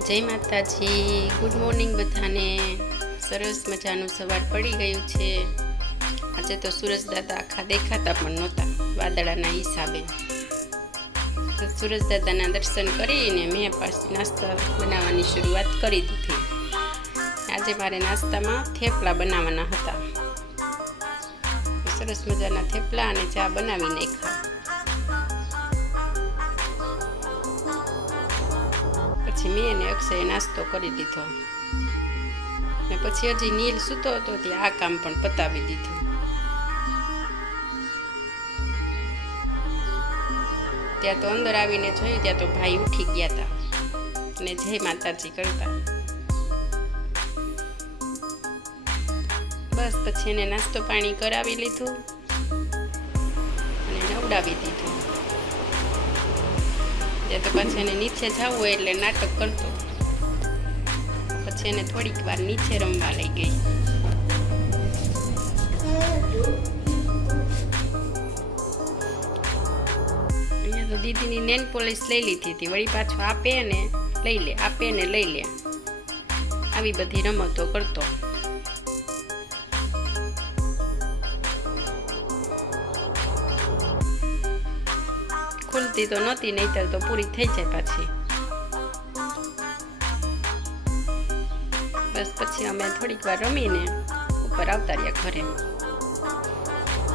જય માતાજી, good morning બધાને। સરસ મજાનું સવાર પડી ગયું છે। આજે તો સૂરજ દાદા આખા દેખાતા પણ નહોતા વાદળાના હિસાબે। તો સૂરજ દાદાના દર્શન કરીને મેં પાછી નાસ્તા બનાવવાની શરૂઆત કરી દીધી। આજે મારે નાસ્તામાં થેપલા બનાવવાના હતા। સરસ મજાના થેપલા અને ચા બનાવી નાખ્યા। પછી મેં અને અક્ષય નાસ્તો કરી દીધો ને પછી હજી નીલ સૂતો હતો ત્યાં આ કામ પણ પતાવી દીધું। ત્યાં તો અંદર આવીને જોયું ત્યાં તો ભાઈ ઉઠી ગયા હતા અને જય માતાજી કરતા। બસ પછી એને નાસ્તો પાણી કરાવી લીધું અને નવડાવી દીધું। ત્યાં તો પછી એને નીચે જવું હોય એટલે નાટક કરતો, પછી એને થોડીક વાર નીચે રમવા લઈ ગઈ। અહીંયા તો દીદીની નેલ પોલિશ લઈ લીધી હતી, વળી પાછો આપે ને લઈ લે, આપે ને લઈ લે, આવી બધી રમતો કરતો। ખુલતી તો નહોતી, નહીતર તો પૂરી થઈ જાય પાછી। બસ પછી અમે થોડીક વાર રમીને ઉપર આવતા રહ્યા ઘરે।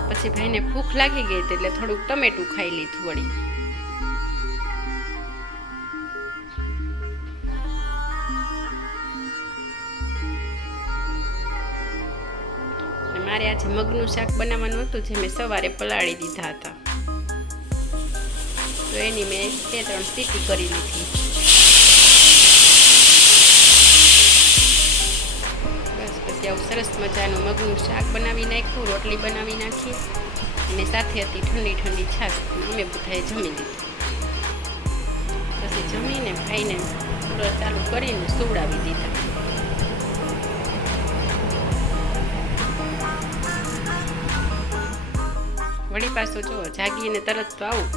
પછી ભાઈને ભૂખ લાગી ગઈ એટલે થોડુંક ટમેટું ખાઈ લીધું વળી। મારે આજે મગનું શાક બનાવવાનું હતું, જે મેં સવારે પલાળી દીધા હતા, તો એની મેં 2-3 સીટી કરી લીધી। બસ પછી આવું સરસ મજાનું મગનું શાક બનાવી નાખ્યું, રોટલી બનાવી નાખી અને સાથે હતી ઠંડી ઠંડી છાશ। અમે બધાએ જમી લીધું। પછી જમીને ભાઈને કૂલર ચાલુ કરીને સુવડાવી દીધા। વળી પાછો જો જાગીને તરત તો આવું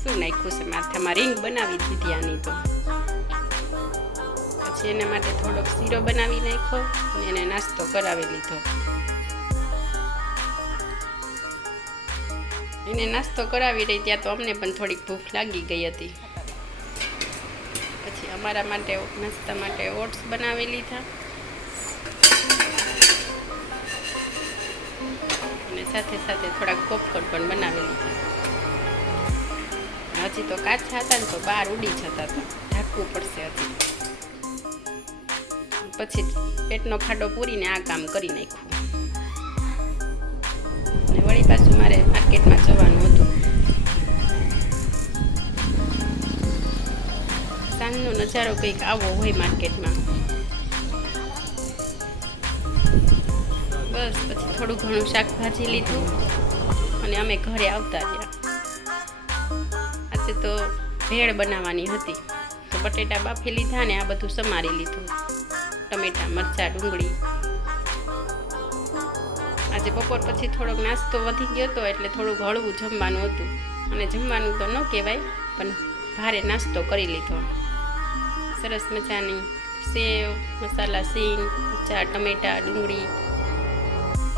શું નાખ્યું છે માથામાં, રીંગ બનાવી દીધી આની તો। પછી એના માટે થોડોક શીરો બનાવી નાખ્યો અને એને નાસ્તો કરાવી લીધો। એને નાસ્તો કરાવી રહી ત્યાં તો અમને પણ થોડીક ભૂખ લાગી ગઈ હતી। પછી અમારા માટે નાસ્તા માટે ઓટ્સ બનાવી લીધા અને સાથે સાથે થોડાક પોપકોર્ન પણ બનાવી લીધા। હજી તો કાચા હતા ને તો બહાર ઉડી જતા હતા, ઢાંકવું પડશે હજી। પછી પેટનો ખાડો પૂરીને આ કામ કરી નાખ્યું અને વળી પાછું મારે માર્કેટમાં જવાનું હતું। સાંજનો નજારો કંઈક આવો હોય માર્કેટમાં। બસ પછી થોડું ઘણું શાકભાજી લીધું અને અમે ઘરે આવતા રહ્યા। આજે તો ભેળ બનાવવાની હતી, તો બટેટા બાફી લીધા ને આ બધું સમારી લીધું, ટમેટા, મરચાં, ડુંગળી। આજે બપોર પછી થોડોક નાસ્તો વધી ગયો હતો એટલે થોડુંક હળવું જમવાનું હતું, અને જમવાનું તો ન કહેવાય પણ ભારે નાસ્તો કરી લીધો। સરસ મજાની સેવ, મસાલા, સીંગ, મરચાં, ટમેટા, ડુંગળી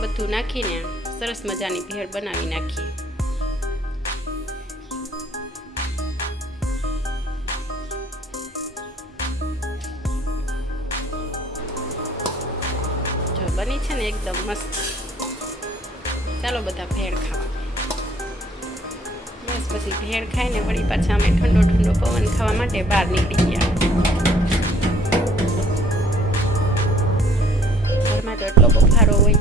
બધું નાખીને સરસ મજાની ભેળ બનાવી નાખી। જો બની છે ને એકદમ મસ્ત। ચાલો બધા ભેળ ખાવા। બસ પછી ભેળ ખાઈને વળી પાછા અમે ઠંડો ઠંડો પવન ખાવા માટે બહાર નીકળી ગયા। ઘરમાં તો એટલો બફારો હોય,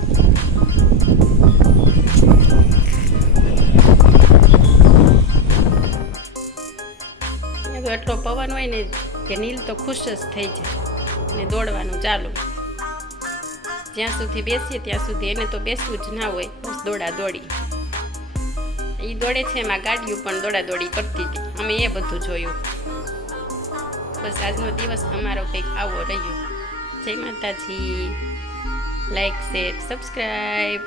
તો એટલો પવન હોય ને કે નીલ તો ખુશ જ થઈ જાય ને દોડવાનું ચાલુ। જ્યાં સુધી બેસીએ ત્યાં સુધી એને તો બેસવું જ ના હોય, બસ દોડા દોડી। એ દોડે છે એમાં ગાડીઓ પણ દોડા દોડી કરતી હતી, અમે એ બધું જોયું। બસ આજનો દિવસ અમારો કંઈક આવો રહ્યો। જય માતાજી, લાઈક, શેર, સબસ્ક્રાઈબ।